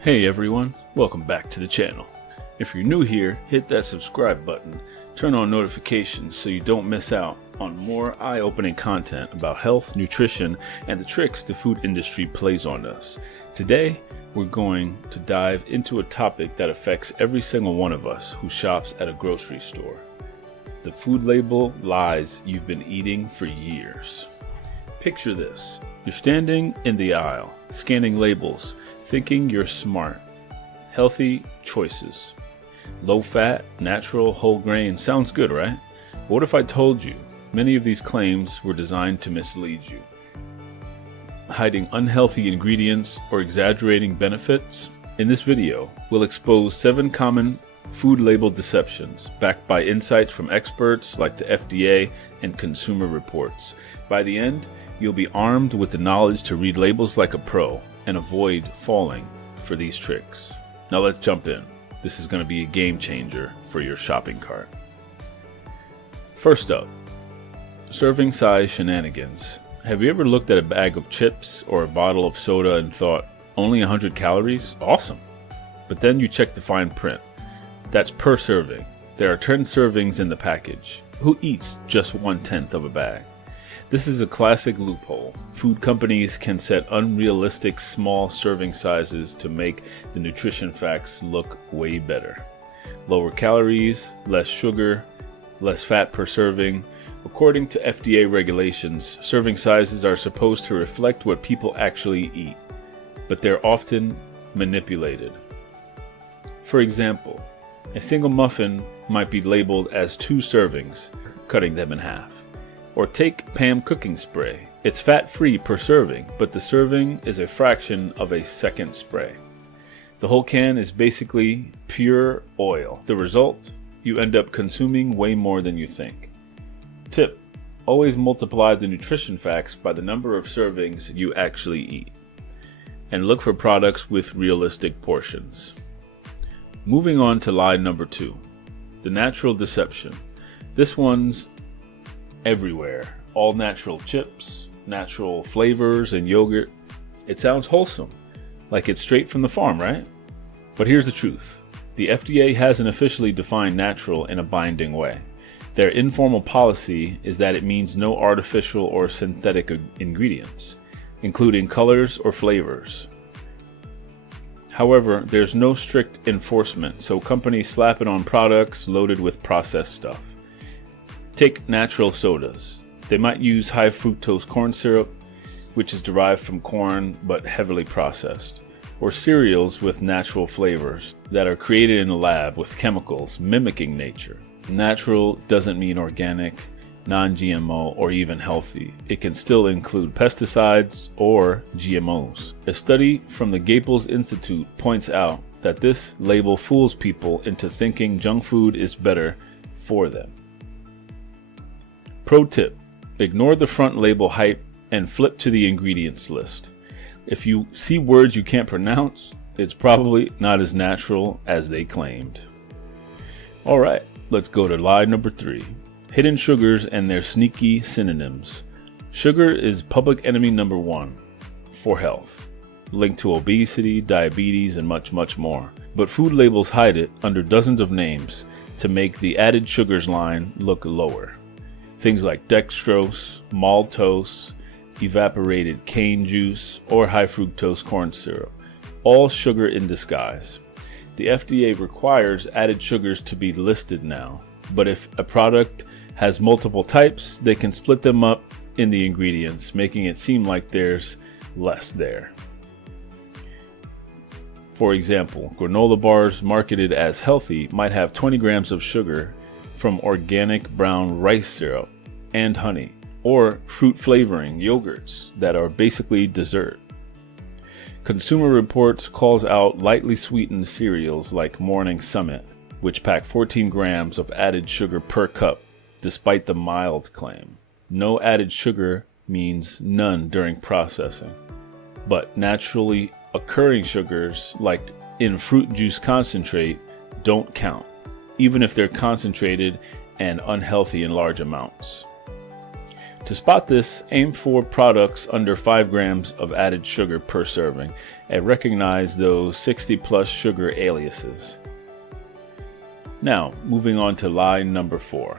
Hey everyone, welcome back to the channel. If you're new here, hit that subscribe button, turn on notifications so you don't miss out on more eye-opening content about health, nutrition, and the tricks the food industry plays on us. Today, we're going to dive into a topic that affects every single one of us who shops at a grocery store. The food label lies you've been eating for years. Picture this. You're standing in the aisle, scanning labels, thinking you're smart. Healthy choices. Low fat, natural, whole grain. Sounds good, right? But what if I told you many of these claims were designed to mislead you? Hiding unhealthy ingredients or exaggerating benefits? In this video, we'll expose 7 common food label deceptions backed by insights from experts like the FDA and Consumer Reports. By the end, you'll be armed with the knowledge to read labels like a pro and avoid falling for these tricks. Now let's jump in. This is going to be a game changer for your shopping cart. First up, serving size shenanigans. Have you ever looked at a bag of chips or a bottle of soda and thought, only 100 calories? Awesome. But then you check the fine print. That's per serving. There are 10 servings in the package. Who eats just 1/10 of a bag? This is a classic loophole. Food companies can set unrealistic small serving sizes to make the nutrition facts look way better. Lower calories, less sugar, less fat per serving. According to FDA regulations, serving sizes are supposed to reflect what people actually eat, but they're often manipulated. For example, a single muffin might be labeled as 2 servings, cutting them in half. Or take Pam cooking spray. It's fat-free per serving, but the serving is a fraction of a second spray. The whole can is basically pure oil. The result? You end up consuming way more than you think. Tip: always multiply the nutrition facts by the number of servings you actually eat. And look for products with realistic portions. Moving on to lie number 2. The natural deception. This one's everywhere. All natural chips, natural flavors, and yogurt. It sounds wholesome, like it's straight from the farm, right? But here's the truth. The FDA hasn't officially defined natural in a binding way. Their informal policy is that it means no artificial or synthetic ingredients, including colors or flavors. However, there's no strict enforcement, so companies slap it on products loaded with processed stuff. Take natural sodas. They might use high fructose corn syrup, which is derived from corn but heavily processed, or cereals with natural flavors that are created in a lab with chemicals mimicking nature. Natural doesn't mean organic, non-GMO, or even healthy. It can still include pesticides or GMOs. A study from the Gaples Institute points out that this label fools people into thinking junk food is better for them. Pro tip: ignore the front label hype and flip to the ingredients list. If you see words you can't pronounce, it's probably not as natural as they claimed. Alright, let's go to lie number 3. Hidden sugars and their sneaky synonyms. Sugar is public enemy number 1 for health, linked to obesity, diabetes, and much more. But food labels hide it under dozens of names to make the added sugars line look lower. Things like dextrose, maltose, evaporated cane juice, or high fructose corn syrup. All sugar in disguise. The FDA requires added sugars to be listed now, but if a product has multiple types, they can split them up in the ingredients, making it seem like there's less there. For example, granola bars marketed as healthy might have 20 grams of sugar from organic brown rice syrup and honey, or fruit flavoring yogurts that are basically dessert. Consumer Reports calls out lightly sweetened cereals like Morning Summit, which pack 14 grams of added sugar per cup, despite the mild claim. No added sugar means none during processing, but naturally occurring sugars like in fruit juice concentrate don't count, even if they're concentrated and unhealthy in large amounts. To spot this, aim for products under 5 grams of added sugar per serving and recognize those 60 plus sugar aliases. Now, moving on to lie number 4.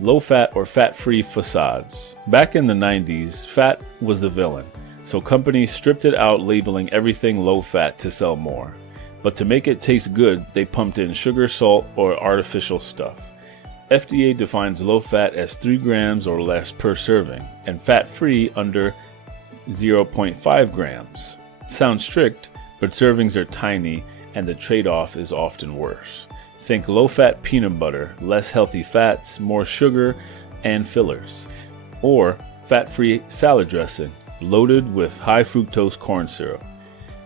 Low-fat or fat-free facades. Back in the 90s, fat was the villain, so companies stripped it out, labeling everything low-fat to sell more. But to make it taste good, they pumped in sugar, salt, or artificial stuff. FDA defines low-fat as 3 grams or less per serving, and fat-free under 0.5 grams. Sounds strict, but servings are tiny, and the trade-off is often worse. Think low-fat peanut butter, less healthy fats, more sugar, and fillers. Or fat-free salad dressing, loaded with high-fructose corn syrup.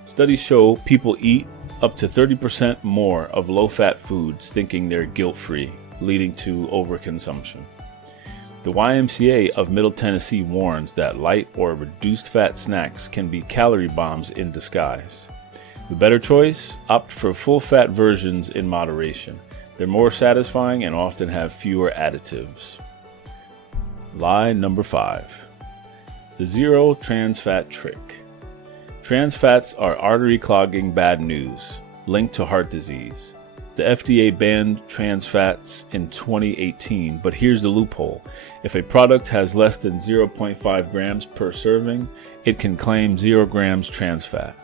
Studies show people eat up to 30% more of low-fat foods thinking they're guilt-free, leading to overconsumption. The YMCA of Middle Tennessee warns that light or reduced fat snacks can be calorie bombs in disguise. The better choice? Opt for full-fat versions in moderation. They're more satisfying and often have fewer additives. Lie number 5. The zero trans fat trick. Trans fats are artery-clogging bad news, linked to heart disease. The FDA banned trans fats in 2018, but here's the loophole. If a product has less than 0.5 grams per serving, it can claim 0 grams trans fat.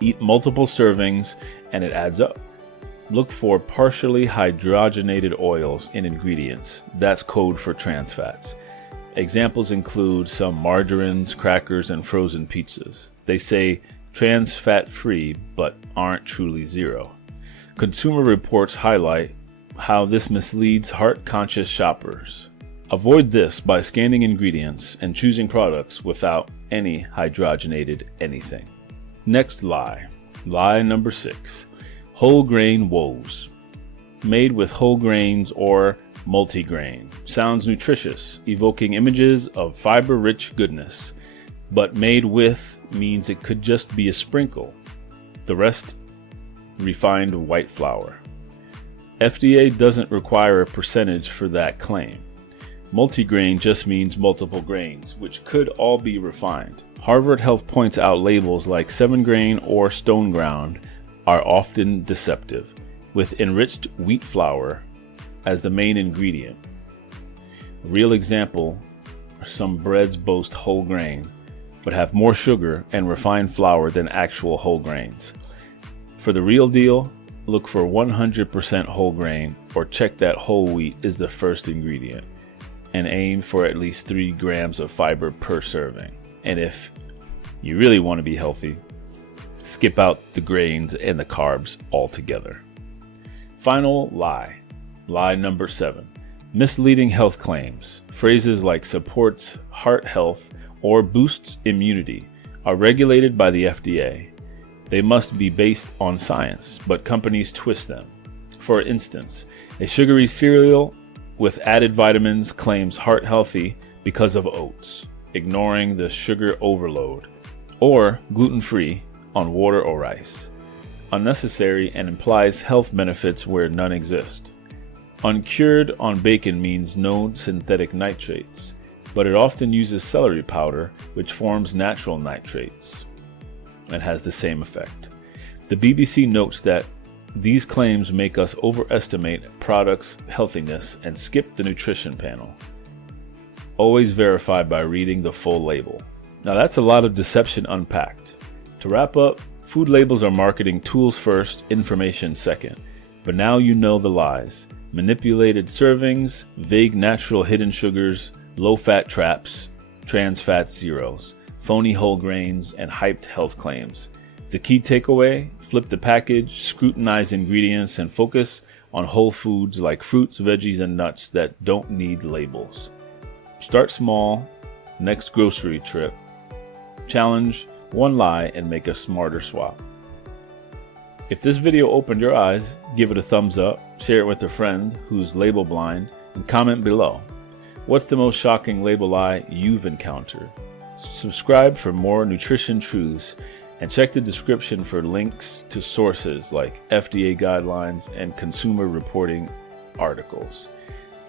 Eat multiple servings and it adds up. Look for partially hydrogenated oils in ingredients. That's code for trans fats. Examples include some margarines, crackers, and frozen pizzas. They say trans fat free, but aren't truly zero. Consumer Reports highlight how this misleads heart-conscious shoppers. Avoid this by scanning ingredients and choosing products without any hydrogenated anything. Next lie. Lie number 6. Whole grain woes. Made with whole grains or multigrain. Sounds nutritious, evoking images of fiber-rich goodness. But made with means it could just be a sprinkle. The rest, refined white flour. FDA doesn't require a percentage for that claim. Multigrain just means multiple grains, which could all be refined. Harvard Health points out labels like 7-grain or stone ground are often deceptive, with enriched wheat flour as the main ingredient. A real example are some breads boast whole grain, but have more sugar and refined flour than actual whole grains. For the real deal, look for 100% whole grain or check that whole wheat is the first ingredient, and aim for at least 3 grams of fiber per serving. And if you really want to be healthy, skip out the grains and the carbs altogether. Final lie. Lie number 7. Misleading health claims. Phrases like supports heart health or boosts immunity are regulated by the FDA. They must be based on science, but companies twist them. For instance, a sugary cereal with added vitamins claims heart healthy because of oats, ignoring the sugar overload, or gluten-free on water or rice. Unnecessary and implies health benefits where none exist. Uncured on bacon means no synthetic nitrates, but it often uses celery powder, which forms natural nitrates and has the same effect. The BBC notes that these claims make us overestimate products' healthiness and skip the nutrition panel. Always verify by reading the full label. Now that's a lot of deception unpacked. To wrap up, food labels are marketing tools first, information second. But now you know the lies. Manipulated servings, vague natural hidden sugars, low-fat traps, trans fat zeros, phony whole grains, and hyped health claims. The key takeaway: flip the package, scrutinize ingredients, and focus on whole foods like fruits, veggies, and nuts that don't need labels. Start small. Next grocery trip, challenge one lie and make a smarter swap. If this video opened your eyes, give it a thumbs up, share it with a friend who's label blind, and comment below. What's the most shocking label lie you've encountered? Subscribe for more nutrition truths and check the description for links to sources like FDA guidelines and consumer reporting articles.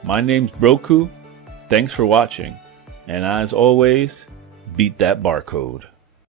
My name's Broku. Thanks for watching, and as always, beat that barcode.